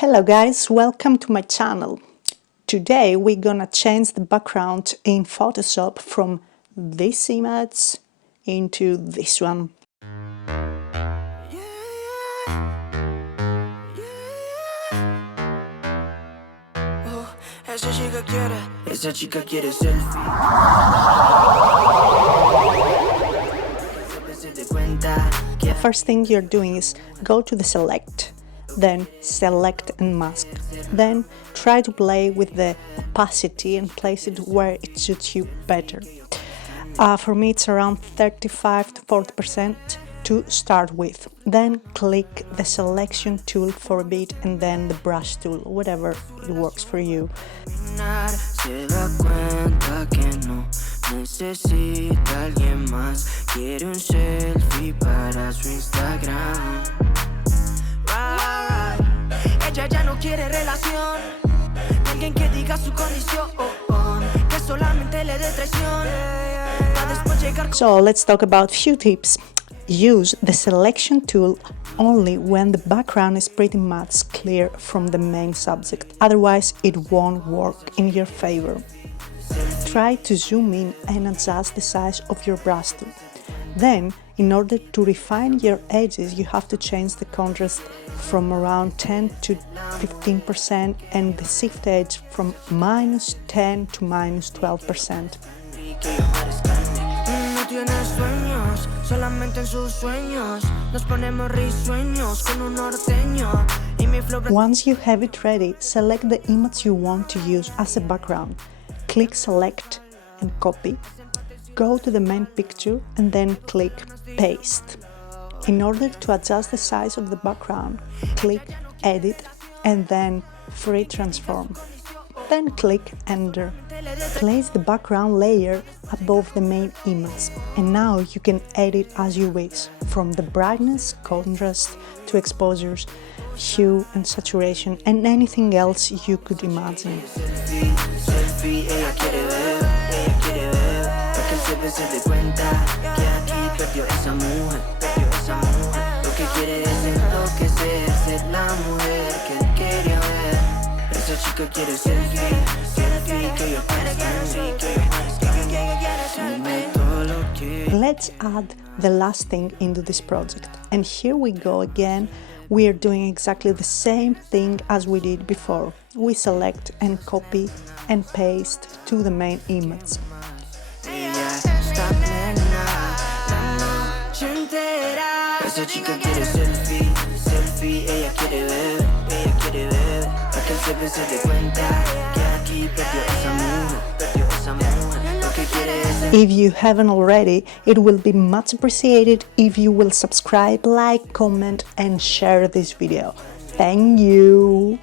Hello guys, welcome to my channel. Today we're gonna change the background in Photoshop from this image into this one. Esa chica quiere selfie. The first thing you're doing is go to the select, then select and mask. Then try to play with the opacity and place it where it suits you better. For me it's around 35 to 40% to start with. Then click the selection tool for a bit and then the brush tool, whatever it works for you. Se da cuenta que no necesita alguien más. Quiere un selfie para su Instagram. Ella ya no quiere relación. Alguien que diga su condición, que solamente le dé traición. So let's talk about few tips. Use the selection tool only when the background is pretty much clear from the main subject, otherwise it won't work in your favor. Try to zoom in and adjust the size of your brush tool. Then, in order to refine your edges, you have to change the contrast from around 10 to 15% and the shift edge from -10 to -12%. Once you have it ready, select the image you want to use as a background. Click Select and Copy. Go to the main picture and then click Paste. In order to adjust the size of the background, click Edit and then Free Transform. Then click Enter. Place the background layer above the main image, and now you can edit as you wish, from the brightness, contrast, to exposures, hue and saturation, and anything else you could imagine. Let's add the last thing into this project, and here we go again. We are doing exactly the same thing as we did before. We select and copy and paste to the main image. If you haven't already, it will be much appreciated if you will subscribe, like, comment and share this video. Thank you!